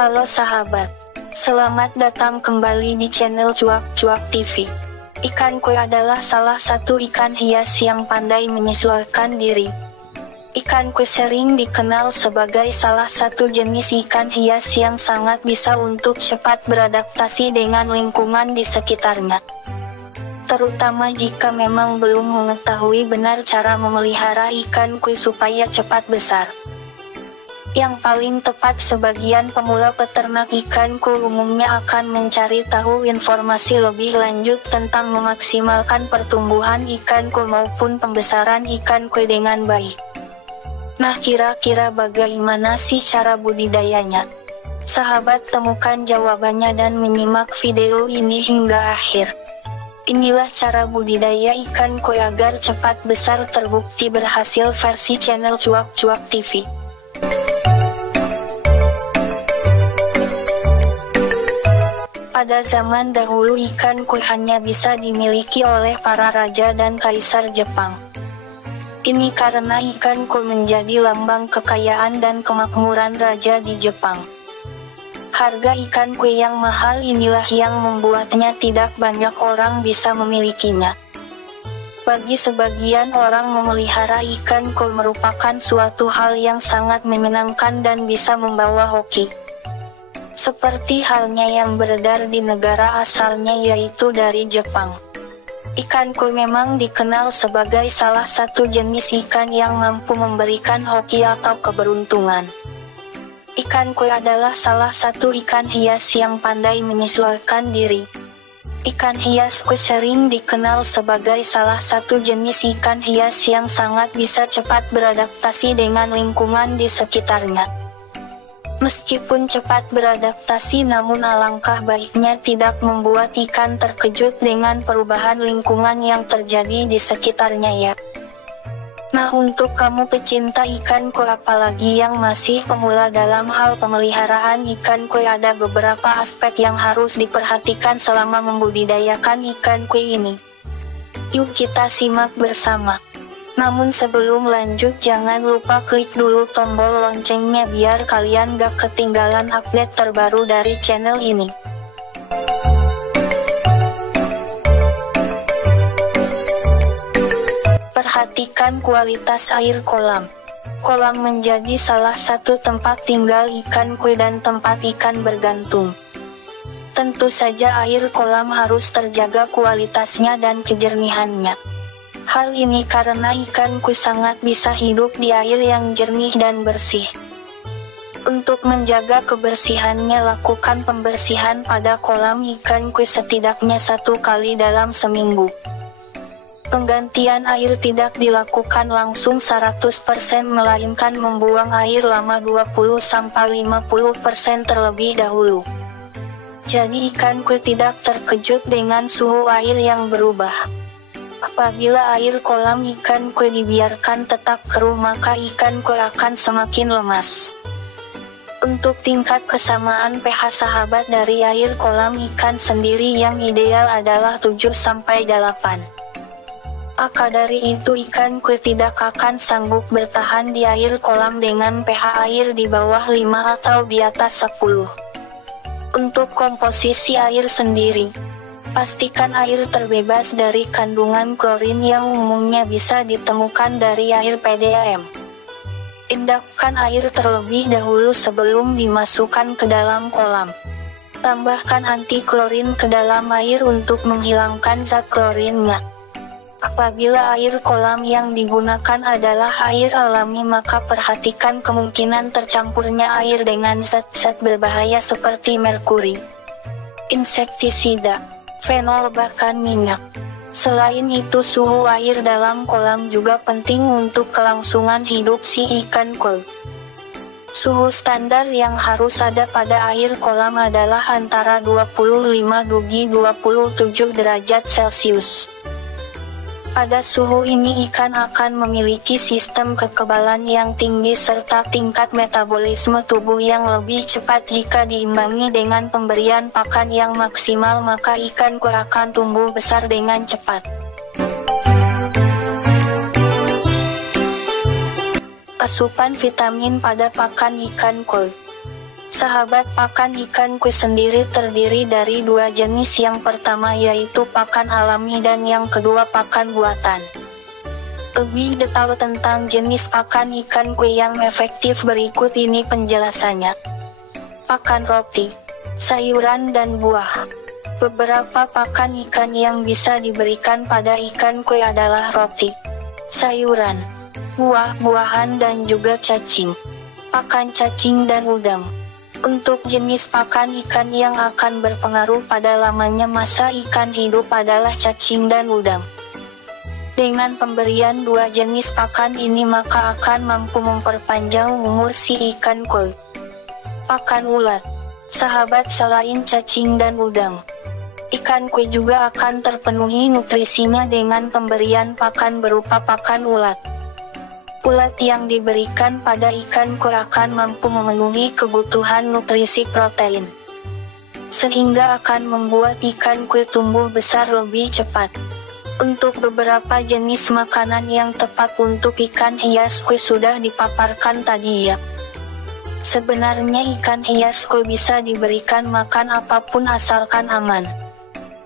Halo sahabat, selamat datang kembali di channel Cuap-Cuap TV. Ikan koi adalah salah satu ikan hias yang pandai menyesuaikan diri. Ikan koi sering dikenal sebagai salah satu jenis ikan hias yang sangat bisa untuk cepat beradaptasi dengan lingkungan di sekitarnya. Terutama jika memang belum mengetahui benar cara memelihara ikan koi supaya cepat besar. Yang paling tepat, sebagian pemula peternak ikan koi umumnya akan mencari tahu informasi lebih lanjut tentang memaksimalkan pertumbuhan ikan koi maupun pembesaran ikan koi dengan baik. Nah, kira-kira bagaimana sih cara budidayanya? Sahabat, temukan jawabannya dan menyimak video ini hingga akhir. Inilah cara budidaya ikan koi agar cepat besar, terbukti berhasil versi channel Cuap-Cuap TV. Pada zaman dahulu ikan koi hanya bisa dimiliki oleh para raja dan kaisar Jepang. Ini karena ikan koi menjadi lambang kekayaan dan kemakmuran raja di Jepang. Harga ikan koi yang mahal inilah yang membuatnya tidak banyak orang bisa memilikinya. Bagi sebagian orang, memelihara ikan koi merupakan suatu hal yang sangat menyenangkan dan bisa membawa hoki. Seperti halnya yang beredar di negara asalnya, yaitu dari Jepang. Ikan koi memang dikenal sebagai salah satu jenis ikan yang mampu memberikan hoki atau keberuntungan. Ikan koi adalah salah satu ikan hias yang pandai menyesuaikan diri. Ikan hias koi sering dikenal sebagai salah satu jenis ikan hias yang sangat bisa cepat beradaptasi dengan lingkungan di sekitarnya. Meskipun cepat beradaptasi, namun alangkah baiknya tidak membuat ikan terkejut dengan perubahan lingkungan yang terjadi di sekitarnya ya. Nah, untuk kamu pecinta ikan koi apalagi yang masih pemula dalam hal pemeliharaan ikan koi, ada beberapa aspek yang harus diperhatikan selama membudidayakan ikan koi ini. Yuk kita simak bersama. Namun sebelum lanjut, jangan lupa klik dulu tombol loncengnya biar kalian gak ketinggalan update terbaru dari channel ini. Perhatikan kualitas air kolam. Kolam menjadi salah satu tempat tinggal ikan koi dan tempat ikan bergantung. Tentu saja air kolam harus terjaga kualitasnya dan kejernihannya. Hal ini karena ikan koi sangat bisa hidup di air yang jernih dan bersih. Untuk menjaga kebersihannya, lakukan pembersihan pada kolam ikan koi setidaknya 1 kali dalam seminggu. Penggantian air tidak dilakukan langsung 100%, melainkan membuang air lama 20-50% terlebih dahulu. Jadi ikan koi tidak terkejut dengan suhu air yang berubah. Apabila air kolam ikan koi dibiarkan tetap keruh, maka ikan koi akan semakin lemas. Untuk tingkat kesamaan pH sahabat dari air kolam ikan sendiri yang ideal adalah 7-8. Maka dari itu ikan koi tidak akan sanggup bertahan di air kolam dengan pH air di bawah 5 atau di atas 10. Untuk komposisi air sendiri, pastikan air terbebas dari kandungan klorin yang umumnya bisa ditemukan dari air PDAM. Endapkan air terlebih dahulu sebelum dimasukkan ke dalam kolam. Tambahkan anti klorin ke dalam air untuk menghilangkan zat klorinnya. Apabila air kolam yang digunakan adalah air alami, maka perhatikan kemungkinan tercampurnya air dengan zat-zat berbahaya seperti merkuri, insektisida, fenol, bahkan minyak. Selain itu, suhu air dalam kolam juga penting untuk kelangsungan hidup si ikan koi. Suhu standar yang harus ada pada air kolam adalah antara 25°-27 derajat Celcius. Pada suhu ini ikan akan memiliki sistem kekebalan yang tinggi serta tingkat metabolisme tubuh yang lebih cepat. Jika diimbangi dengan pemberian pakan yang maksimal, maka ikan koi akan tumbuh besar dengan cepat. Asupan vitamin pada pakan ikan koi. Sahabat, pakan ikan koi sendiri terdiri dari dua jenis, yang pertama yaitu pakan alami dan yang kedua pakan buatan. Lebih detail tentang jenis pakan ikan koi yang efektif berikut ini penjelasannya. Pakan roti, sayuran dan buah. Beberapa pakan ikan yang bisa diberikan pada ikan koi adalah roti, sayuran, buah-buahan dan juga cacing. Pakan cacing dan udang. Untuk jenis pakan ikan yang akan berpengaruh pada lamanya masa ikan hidup adalah cacing dan udang. Dengan pemberian dua jenis pakan ini maka akan mampu memperpanjang umur si ikan koi. Pakan ulat. Sahabat, selain cacing dan udang, ikan koi juga akan terpenuhi nutrisinya dengan pemberian pakan berupa pakan ulat. Ulat yang diberikan pada ikan koi akan mampu memenuhi kebutuhan nutrisi protein, sehingga akan membuat ikan koi tumbuh besar lebih cepat. Untuk beberapa jenis makanan yang tepat untuk ikan hias koi sudah dipaparkan tadi ya. Sebenarnya ikan hias koi bisa diberikan makan apapun asalkan aman.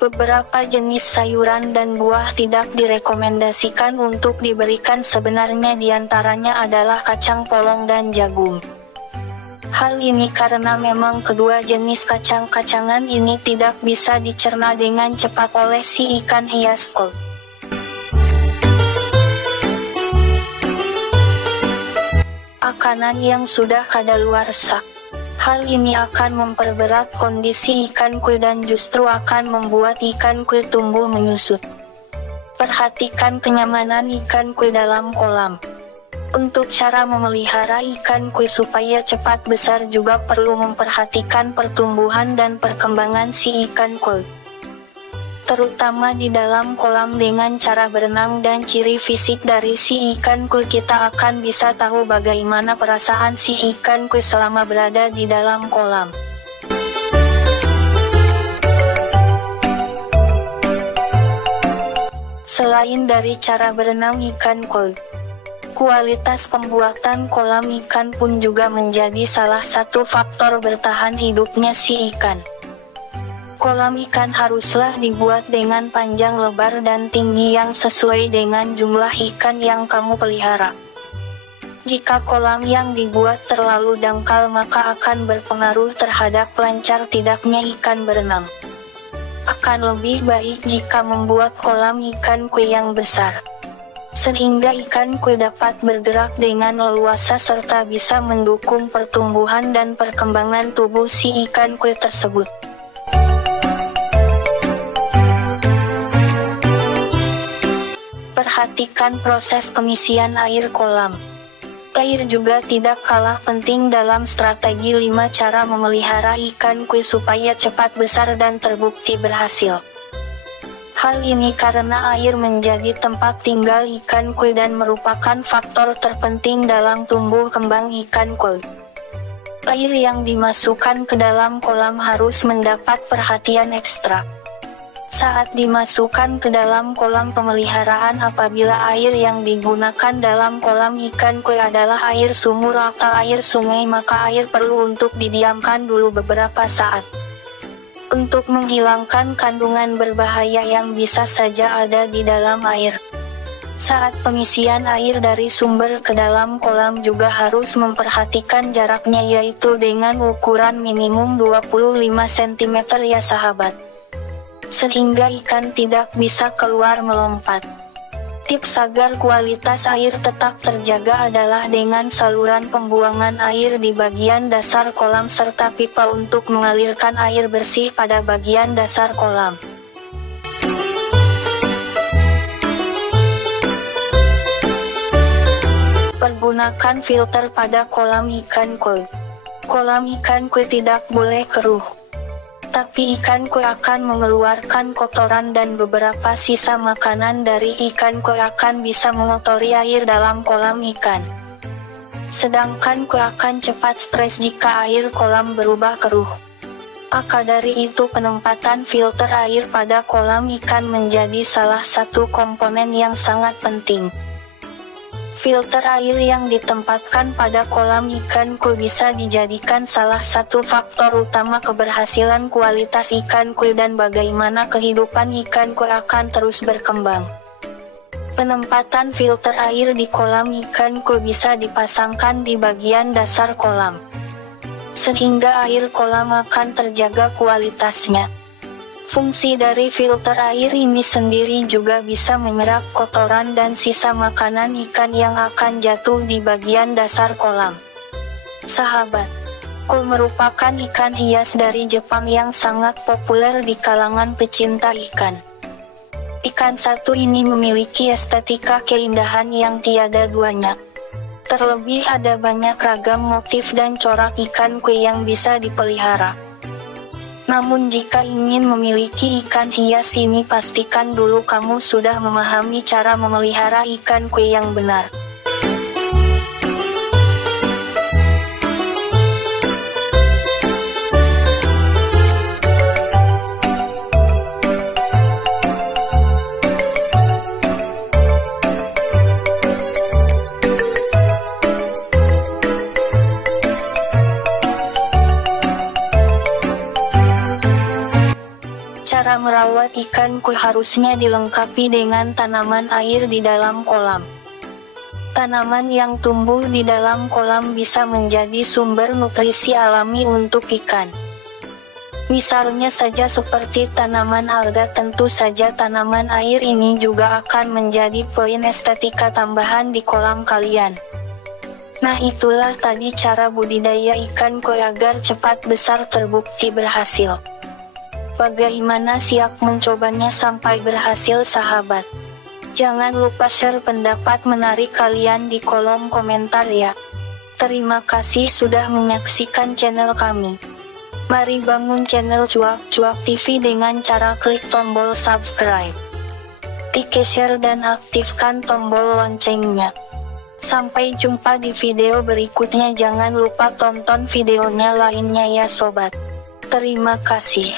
Beberapa jenis sayuran dan buah tidak direkomendasikan untuk diberikan, sebenarnya diantaranya adalah kacang polong dan jagung. Hal ini karena memang kedua jenis kacang-kacangan ini tidak bisa dicerna dengan cepat oleh si ikan hias koi. Makanan yang sudah kadaluarsa. Hal ini akan memperberat kondisi ikan koi dan justru akan membuat ikan koi tumbuh menyusut. Perhatikan kenyamanan ikan koi dalam kolam. Untuk cara memelihara ikan koi supaya cepat besar juga perlu memperhatikan pertumbuhan dan perkembangan si ikan koi, terutama di dalam kolam. Dengan cara berenang dan ciri fisik dari si ikan koi kita akan bisa tahu bagaimana perasaan si ikan koi selama berada di dalam kolam. Selain dari cara berenang ikan koi, kualitas pembuatan kolam ikan pun juga menjadi salah satu faktor bertahan hidupnya si ikan. Kolam ikan haruslah dibuat dengan panjang, lebar dan tinggi yang sesuai dengan jumlah ikan yang kamu pelihara. Jika kolam yang dibuat terlalu dangkal maka akan berpengaruh terhadap lancar tidaknya ikan berenang. Akan lebih baik jika membuat kolam ikan koi yang besar, sehingga ikan koi dapat bergerak dengan leluasa serta bisa mendukung pertumbuhan dan perkembangan tubuh si ikan koi tersebut. Perhatikan proses pengisian air kolam. Air juga tidak kalah penting dalam strategi 5 cara memelihara ikan koi supaya cepat besar dan terbukti berhasil. Hal ini karena air menjadi tempat tinggal ikan koi dan merupakan faktor terpenting dalam tumbuh kembang ikan koi. Air yang dimasukkan ke dalam kolam harus mendapat perhatian ekstra saat dimasukkan ke dalam kolam pemeliharaan. Apabila air yang digunakan dalam kolam ikan koi adalah air sumur atau air sungai maka air perlu untuk didiamkan dulu beberapa saat untuk menghilangkan kandungan berbahaya yang bisa saja ada di dalam air. Saat pengisian air dari sumber ke dalam kolam juga harus memperhatikan jaraknya, yaitu dengan ukuran minimum 25 cm ya sahabat, sehingga ikan tidak bisa keluar melompat. Tips agar kualitas air tetap terjaga adalah dengan saluran pembuangan air di bagian dasar kolam serta pipa untuk mengalirkan air bersih pada bagian dasar kolam. Pergunakan filter pada kolam ikan koi. Kolam ikan koi tidak boleh keruh, tapi ikan koi akan mengeluarkan kotoran dan beberapa sisa makanan dari ikan koi akan bisa mengotori air dalam kolam ikan. Sedangkan koi akan cepat stres jika air kolam berubah keruh. Maka dari itu penempatan filter air pada kolam ikan menjadi salah satu komponen yang sangat penting. Filter air yang ditempatkan pada kolam ikan koi bisa dijadikan salah satu faktor utama keberhasilan kualitas ikan koi dan bagaimana kehidupan ikan koi akan terus berkembang. Penempatan filter air di kolam ikan koi bisa dipasangkan di bagian dasar kolam, sehingga air kolam akan terjaga kualitasnya. Fungsi dari filter air ini sendiri juga bisa menyerap kotoran dan sisa makanan ikan yang akan jatuh di bagian dasar kolam. Sahabat, koi merupakan ikan hias dari Jepang yang sangat populer di kalangan pecinta ikan. Ikan satu ini memiliki estetika keindahan yang tiada duanya. Terlebih ada banyak ragam motif dan corak ikan koi yang bisa dipelihara. Namun jika ingin memiliki ikan hias ini, pastikan dulu kamu sudah memahami cara memelihara ikan koi yang benar. Cara merawat ikan koi harusnya dilengkapi dengan tanaman air di dalam kolam. Tanaman yang tumbuh di dalam kolam bisa menjadi sumber nutrisi alami untuk ikan. Misalnya saja seperti tanaman alga, tentu saja tanaman air ini juga akan menjadi poin estetika tambahan di kolam kalian. Nah, itulah tadi cara budidaya ikan koi agar cepat besar terbukti berhasil. Bagaimana, siap mencobanya sampai berhasil sahabat? Jangan lupa share pendapat menarik kalian di kolom komentar ya. Terima kasih sudah menyaksikan channel kami. Mari bangun channel Cuap-Cuap TV dengan cara klik tombol subscribe, like, share dan aktifkan tombol loncengnya. Sampai jumpa di video berikutnya. Jangan lupa tonton videonya lainnya ya sobat. Terima kasih.